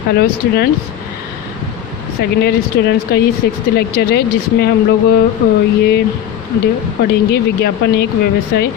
Hello students, second year students का ये 6th lecture है जिसमें हम लोग ये पढ़ेंगे विज्ञापन एक व्यवसाय।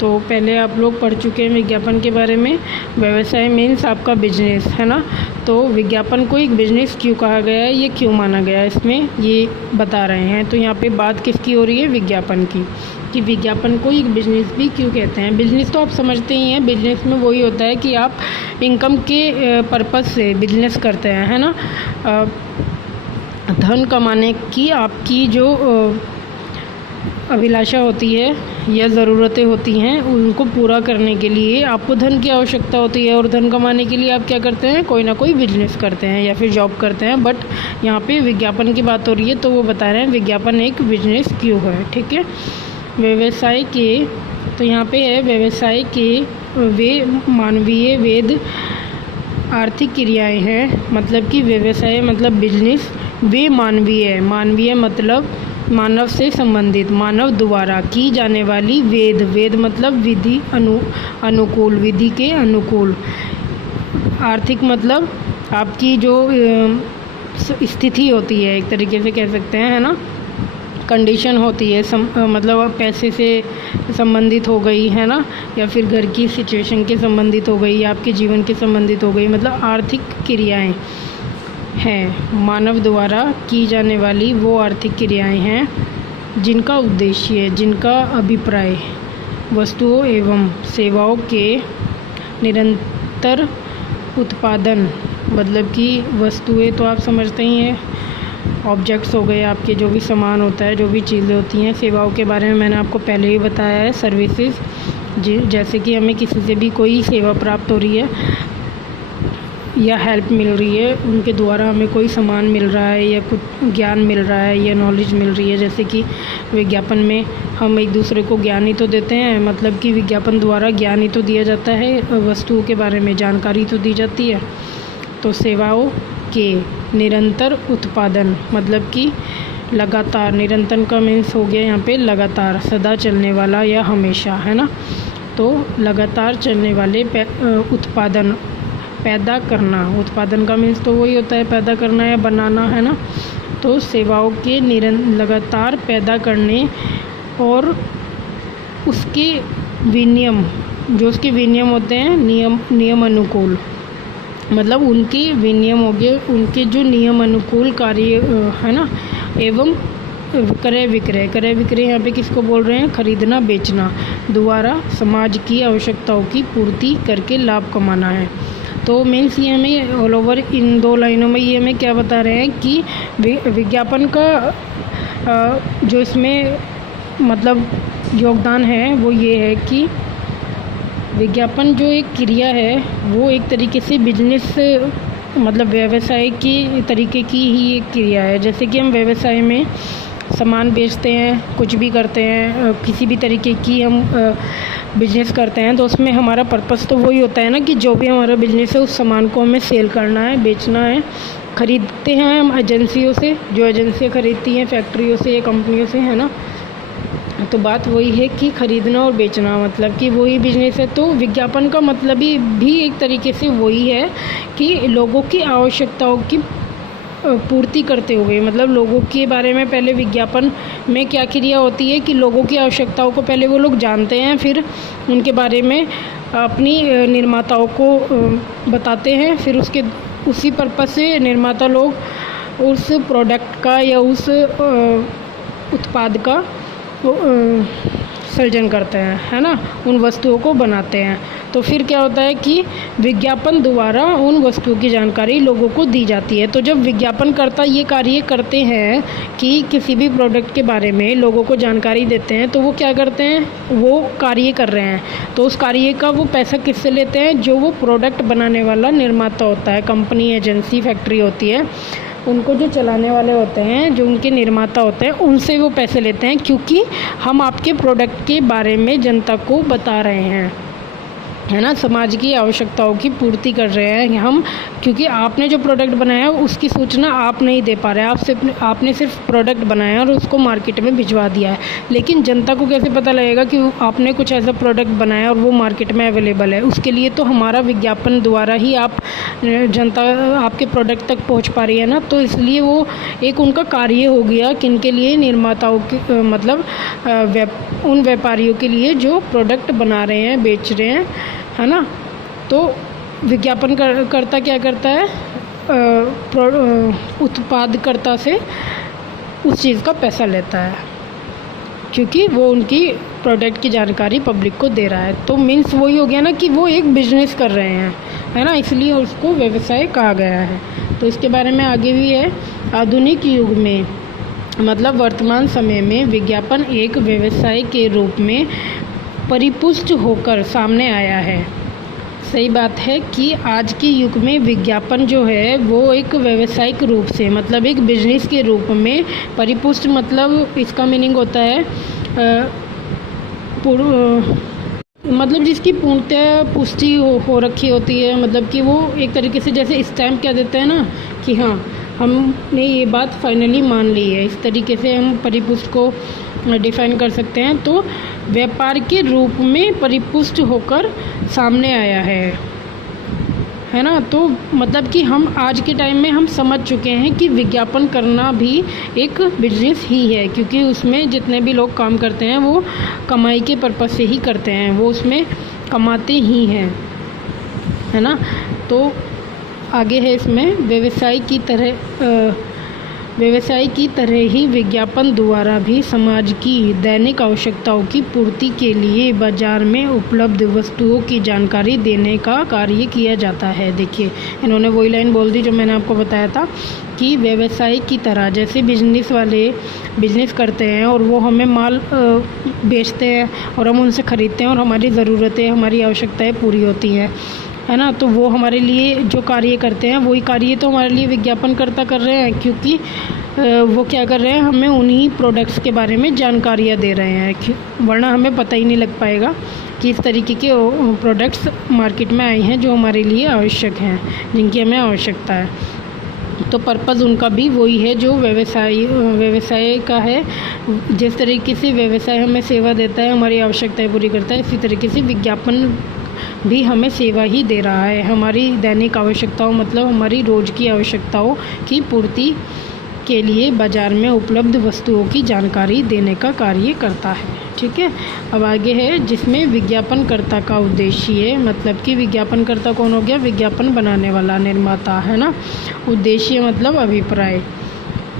तो पहले आप लोग पढ़ चुके हैं विज्ञापन के बारे में। व्यवसाय मीन्स आपका बिजनेस है ना। तो विज्ञापन को एक बिजनेस क्यों कहा गया है, ये क्यों माना गया है, इसमें ये बता रहे हैं। तो यहाँ पे बात किसकी हो रही है, विज्ञापन की, कि विज्ञापन को एक बिजनेस भी क्यों कहते हैं। बिजनेस तो आप समझते ही हैं, बिजनेस में वही होता है कि आप इनकम के पर्पज़ से बिजनेस करते हैं, है ना। धन कमाने की आपकी जो अभिलाषा होती है या ज़रूरतें होती हैं, उनको पूरा करने के लिए आपको धन की आवश्यकता होती है, और धन कमाने के लिए आप क्या करते हैं, कोई ना कोई बिजनेस करते हैं या फिर जॉब करते हैं। बट यहाँ पे विज्ञापन की बात हो रही है, तो वो बता रहे हैं विज्ञापन एक बिजनेस क्यों है। ठीक है, व्यवसाय के, तो यहाँ पे है व्यवसाय के वे मानवीय वेद आर्थिक क्रियाएं हैं। मतलब कि व्यवसाय मतलब बिजनेस, वे मानवीय मतलब मानव से संबंधित, मानव द्वारा की जाने वाली वेद मतलब विधि अनुकूल, विधि के अनुकूल। आर्थिक मतलब आपकी जो स्थिति होती है, एक तरीके से कह सकते हैं, है ना, कंडीशन होती है, मतलब पैसे से संबंधित हो गई, है ना, या फिर घर की सिचुएशन के संबंधित हो गई, या आपके जीवन के संबंधित हो गई। मतलब आर्थिक क्रियाएं हैं, मानव द्वारा की जाने वाली वो आर्थिक क्रियाएं हैं जिनका उद्देश्य, जिनका अभिप्राय वस्तुओं एवं सेवाओं के निरंतर उत्पादन, मतलब कि वस्तुएं तो आप समझते ही हैं, ऑब्जेक्ट्स हो गए, आपके जो भी सामान होता है, जो भी चीज़ें होती हैं। सेवाओं के बारे में मैंने आपको पहले ही बताया है, सर्विसेज, जैसे कि हमें किसी से भी कोई सेवा प्राप्त हो रही है या हेल्प मिल रही है, उनके द्वारा हमें कोई सामान मिल रहा है या कुछ ज्ञान मिल रहा है या नॉलेज मिल रही है। जैसे कि विज्ञापन में हम एक दूसरे को ज्ञान ही तो देते हैं, मतलब कि विज्ञापन द्वारा ज्ञान ही तो दिया जाता है, वस्तुओं के बारे में जानकारी तो दी जाती है। तो सेवाओं के निरंतर उत्पादन मतलब कि लगातार, निरंतर का मीन्स हो गया यहाँ पे लगातार, सदा चलने वाला या हमेशा, है ना। तो लगातार चलने वाले उत्पादन, पैदा करना, उत्पादन का मीन्स तो वही होता है पैदा करना या बनाना, है ना। तो सेवाओं के लगातार पैदा करने और उसके विनियम, जो उसके विनियम होते हैं, नियम अनुकूल, मतलब उनके विनियम हो गए, उनके जो नियम अनुकूल कार्य, है ना, एवं क्रय विक्रय यहाँ पे किसको बोल रहे हैं, खरीदना बेचना, द्वारा समाज की आवश्यकताओं की पूर्ति करके लाभ कमाना है। तो मीन्स ये हमें ऑल ओवर इन दो लाइनों में ये हमें क्या बता रहे हैं कि विज्ञापन का जो इसमें मतलब योगदान है वो ये है कि विज्ञापन जो एक क्रिया है वो एक तरीके से बिजनेस, मतलब व्यवसाय की तरीके की ही एक क्रिया है। जैसे कि हम व्यवसाय में सामान बेचते हैं, कुछ भी करते हैं, किसी भी तरीके की हम बिजनेस करते हैं, तो उसमें हमारा पर्पस तो वही होता है ना कि जो भी हमारा बिजनेस है उस सामान को हमें सेल करना है, बेचना है। ख़रीदते हैं हम एजेंसियों से, जो एजेंसियाँ ख़रीदती हैं फैक्ट्रियों से या कंपनियों से, है ना। तो बात वही है कि ख़रीदना और बेचना मतलब कि वही बिजनेस है। तो विज्ञापन का मतलब ही भी एक तरीके से वही है कि लोगों की आवश्यकताओं की पूर्ति करते हुए, मतलब लोगों के बारे में पहले विज्ञापन में क्या क्रिया होती है कि लोगों की आवश्यकताओं को पहले वो लोग जानते हैं, फिर उनके बारे में अपनी निर्माताओं को बताते हैं, फिर उसी पर्पस से निर्माता लोग उस प्रोडक्ट का या उस उत्पाद का सर्जन करते हैं, है ना, उन वस्तुओं को बनाते हैं। तो फिर क्या होता है कि विज्ञापन द्वारा उन वस्तुओं की जानकारी लोगों को दी जाती है। तो जब विज्ञापनकर्ता ये कार्य करते हैं कि किसी भी प्रोडक्ट के बारे में लोगों को जानकारी देते हैं, तो वो क्या करते हैं, वो कार्य कर रहे हैं। तो उस कार्य का वो पैसा किससे लेते हैं, जो वो प्रोडक्ट बनाने वाला निर्माता होता है, कंपनी, एजेंसी, फैक्ट्री होती है, उनको जो चलाने वाले होते हैं, जो उनके निर्माता होते हैं, उनसे वो पैसे लेते हैं, क्योंकि हम आपके प्रोडक्ट के बारे में जनता को बता रहे हैं। है ना, समाज की आवश्यकताओं की पूर्ति कर रहे हैं हम, क्योंकि आपने जो प्रोडक्ट बनाया है उसकी सूचना आप नहीं दे पा रहे हैं, आपने सिर्फ प्रोडक्ट बनाया और उसको मार्केट में भिजवा दिया है, लेकिन जनता को कैसे पता लगेगा कि आपने कुछ ऐसा प्रोडक्ट बनाया और वो मार्केट में अवेलेबल है। उसके लिए तो हमारा विज्ञापन द्वारा ही आप जनता आपके प्रोडक्ट तक पहुँच पा रही है ना, तो इसलिए वो एक उनका कार्य हो गया किनके लिए, निर्माताओं के मतलब उन व्यापारियों के लिए जो प्रोडक्ट बना रहे हैं, बेच रहे हैं, है ना। तो विज्ञापन करता क्या करता है, उत्पादकर्ता से उस चीज़ का पैसा लेता है, क्योंकि वो उनकी प्रोडक्ट की जानकारी पब्लिक को दे रहा है। तो मीन्स वही हो गया ना कि वो एक बिजनेस कर रहे हैं, है ना, इसलिए उसको व्यवसाय कहा गया है। तो इसके बारे में आगे भी है, आधुनिक युग में मतलब वर्तमान समय में विज्ञापन एक व्यवसाय के रूप में परिपुष्ट होकर सामने आया है। सही बात है कि आज के युग में विज्ञापन जो है वो एक व्यावसायिक रूप से मतलब एक बिजनेस के रूप में परिपुष्ट, मतलब इसका मीनिंग होता है मतलब जिसकी पूर्णतः पुष्टि हो रखी होती है, मतलब कि वो एक तरीके से जैसे स्टैम्प क्या देते हैं ना कि हाँ हमने ये बात फाइनली मान ली है, इस तरीके से हम परिपुष्ट को डिफाइन कर सकते हैं। तो व्यापार के रूप में परिपुष्ट होकर सामने आया है ना। तो मतलब कि हम आज के टाइम में हम समझ चुके हैं कि विज्ञापन करना भी एक बिजनेस ही है, क्योंकि उसमें जितने भी लोग काम करते हैं वो कमाई के पर्पज़ से ही करते हैं, वो उसमें कमाते ही हैं, है ना। तो आगे है इसमें व्यवसाय की तरह ही विज्ञापन द्वारा भी समाज की दैनिक आवश्यकताओं की पूर्ति के लिए बाजार में उपलब्ध वस्तुओं की जानकारी देने का कार्य किया जाता है। देखिए इन्होंने वही लाइन बोल दी जो मैंने आपको बताया था कि व्यवसाय की तरह, जैसे बिजनेस वाले बिजनेस करते हैं और वो हमें माल बेचते हैं और हम उनसे ख़रीदते हैं और हमारी ज़रूरतें, हमारी आवश्यकताएं पूरी होती हैं, है ना। तो वो हमारे लिए जो कार्य करते हैं वही कार्य तो हमारे लिए विज्ञापनकर्ता कर रहे हैं, क्योंकि वो क्या कर रहे हैं, हमें उन्हीं प्रोडक्ट्स के बारे में जानकारियाँ दे रहे हैं, वरना हमें पता ही नहीं लग पाएगा कि इस तरीके के प्रोडक्ट्स मार्केट में आए हैं जो हमारे लिए आवश्यक हैं, जिनकी हमें आवश्यकता है। तो पर्पज़ उनका भी वही है जो व्यवसाय का है। जिस तरीके से व्यवसाय हमें सेवा देता है, हमारी आवश्यकताएं पूरी करता है, इसी तरीके से विज्ञापन भी हमें सेवा ही दे रहा है, हमारी दैनिक आवश्यकताओं मतलब हमारी रोज़ की आवश्यकताओं की पूर्ति के लिए बाज़ार में उपलब्ध वस्तुओं की जानकारी देने का कार्य करता है। ठीक है, अब आगे है जिसमें विज्ञापनकर्ता का उद्देश्य, मतलब कि विज्ञापनकर्ता कौन हो गया, विज्ञापन बनाने वाला, निर्माता, है ना। उद्देश्य मतलब अभिप्राय,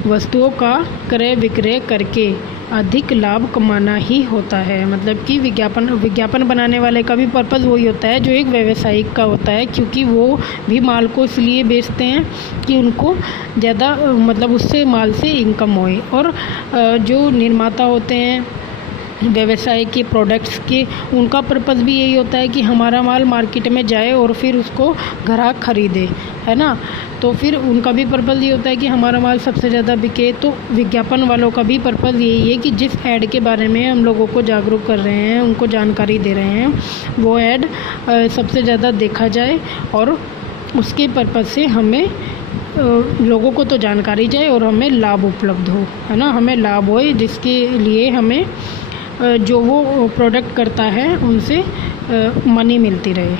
वस्तुओं का क्रय विक्रय करके अधिक लाभ कमाना ही होता है। मतलब कि विज्ञापन बनाने वाले का भी पर्पज़ वही होता है जो एक व्यावसायिक का होता है, क्योंकि वो भी माल को इसलिए बेचते हैं कि उनको ज़्यादा मतलब उससे माल से इनकम होए, और जो निर्माता होते हैं व्यवसाय के प्रोडक्ट्स के, उनका पर्पज़ भी यही होता है कि हमारा माल मार्केट में जाए और फिर उसको ग्राहक ख़रीदे, है ना। तो फिर उनका भी पर्पज़ ये होता है कि हमारा माल सबसे ज़्यादा बिके। तो विज्ञापन वालों का भी पर्पज़ यही है कि जिस ऐड के बारे में हम लोगों को जागरूक कर रहे हैं, उनको जानकारी दे रहे हैं, वो ऐड सबसे ज़्यादा देखा जाए और उसके पर्पज़ से हमें लोगों को तो जानकारी जाए और हमें लाभ उपलब्ध हो, है ना, हमें लाभ होए, जिसके लिए हमें जो वो प्रोडक्ट करता है उनसे मनी मिलती रहे,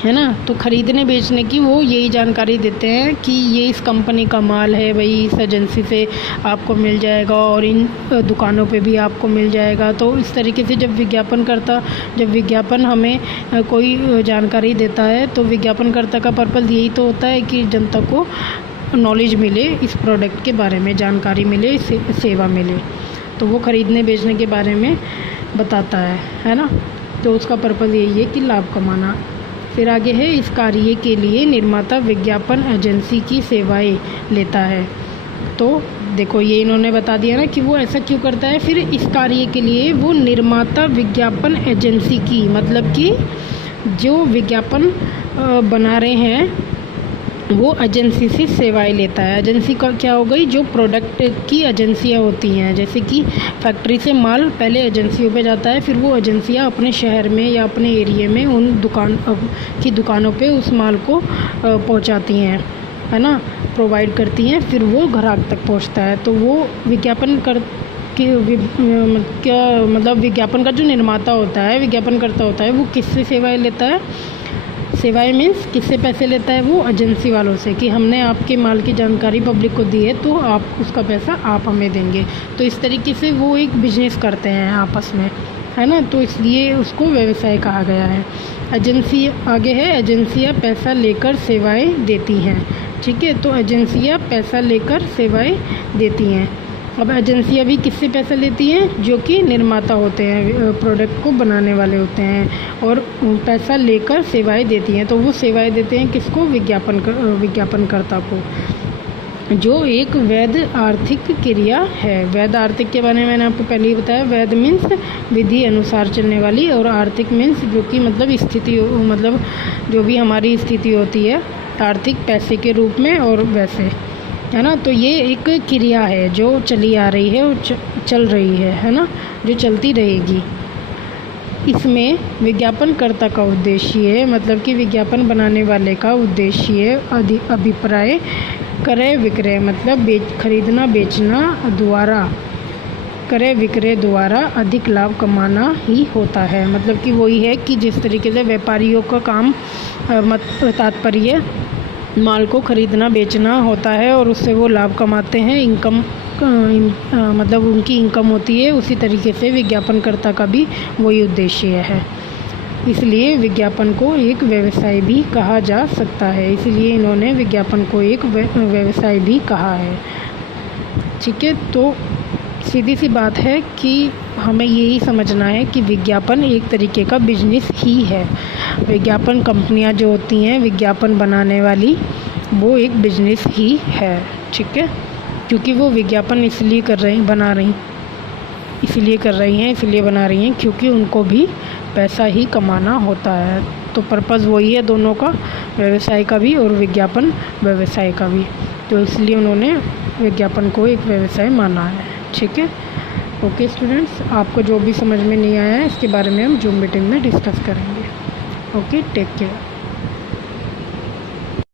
है ना। तो ख़रीदने बेचने की वो यही जानकारी देते हैं कि ये इस कंपनी का माल है भाई, इस एजेंसी से आपको मिल जाएगा और इन दुकानों पे भी आपको मिल जाएगा। तो इस तरीके से जब विज्ञापन हमें कोई जानकारी देता है तो विज्ञापनकर्ता का पर्पज़ यही तो होता है कि जनता को नॉलेज मिले, इस प्रोडक्ट के बारे में जानकारी मिले, सेवा मिले। तो वो ख़रीदने बेचने के बारे में बताता है ना। तो उसका पर्पज़ यही है कि लाभ कमाना। फिर आगे है इस कार्य के लिए निर्माता विज्ञापन एजेंसी की सेवाएं लेता है। तो देखो ये इन्होंने बता दिया ना कि वो ऐसा क्यों करता है। फिर इस कार्य के लिए वो निर्माता विज्ञापन एजेंसी की, मतलब कि जो विज्ञापन बना रहे हैं वो एजेंसी से सेवाएं लेता है। एजेंसी का क्या हो गई, जो प्रोडक्ट की एजेंसियां होती हैं, जैसे कि फैक्ट्री से माल पहले एजेंसियों पे जाता है, फिर वो एजेंसियां अपने शहर में या अपने एरिया में उन दुकानों पे उस माल को पहुंचाती हैं, है ना, प्रोवाइड करती हैं, फिर वो ग्राहक तक पहुंचता है। तो वो विज्ञापन कर क्या मतलब विज्ञापन का जो निर्माता होता है, विज्ञापनकर्ता होता है, वो किससे सेवाएं लेता है? सेवाएं मीन्स किससे पैसे लेता है? वो एजेंसी वालों से, कि हमने आपके माल की जानकारी पब्लिक को दी है तो आप उसका पैसा आप हमें देंगे। तो इस तरीके से वो एक बिजनेस करते हैं आपस में, है ना, तो इसलिए उसको व्यवसाय कहा गया है। एजेंसी आगे है, एजेंसियां पैसा लेकर सेवाएं देती हैं। ठीक है, तो एजेंसियां पैसा लेकर सेवाएं देती हैं। अब एजेंसियां भी किससे पैसा लेती हैं? जो कि निर्माता होते हैं, प्रोडक्ट को बनाने वाले होते हैं, और पैसा लेकर सेवाएं देती हैं। तो वो सेवाएं देते हैं किसको? विज्ञापनकर्ता को, जो एक वैध आर्थिक क्रिया है। वैध आर्थिक के बारे में मैंने आपको पहले ही बताया। वैध मीन्स विधि अनुसार चलने वाली, और आर्थिक मीन्स जो कि मतलब स्थिति, मतलब जो भी हमारी स्थिति होती है आर्थिक, पैसे के रूप में और वैसे, है ना। तो ये एक क्रिया है जो चली आ रही है और चल रही है ना, जो चलती रहेगी। इसमें विज्ञापनकर्ता का उद्देश्य, मतलब कि विज्ञापन बनाने वाले का उद्देश्य अभिप्राय क्रय विक्रय, मतलब खरीदना बेचना द्वारा, क्रय विक्रय द्वारा अधिक लाभ कमाना ही होता है। मतलब कि वही है कि जिस तरीके से व्यापारियों का काम तात्पर्य माल को खरीदना बेचना होता है और उससे वो लाभ कमाते हैं, मतलब उनकी इनकम होती है, उसी तरीके से विज्ञापनकर्ता का भी वही उद्देश्य है। इसलिए विज्ञापन को एक व्यवसाय भी कहा जा सकता है। इसलिए इन्होंने विज्ञापन को एक व्यवसाय भी कहा है। ठीक है, तो सीधी सी बात है कि हमें यही समझना है कि विज्ञापन एक तरीके का बिजनेस ही है। विज्ञापन कंपनियां जो होती हैं विज्ञापन बनाने वाली, वो एक बिजनेस ही है। ठीक है, क्योंकि वो विज्ञापन इसलिए बना रही हैं क्योंकि उनको भी पैसा ही कमाना होता है। तो पर्पज़ वही है दोनों का, व्यवसाय का भी और विज्ञापन व्यवसाय का भी। तो इसलिए उन्होंने विज्ञापन को एक व्यवसाय माना है। ठीक है, ओके स्टूडेंट्स, आपको जो भी समझ में नहीं आया है इसके बारे में हम जूम मीटिंग में डिस्कस करेंगे। Okay, take care.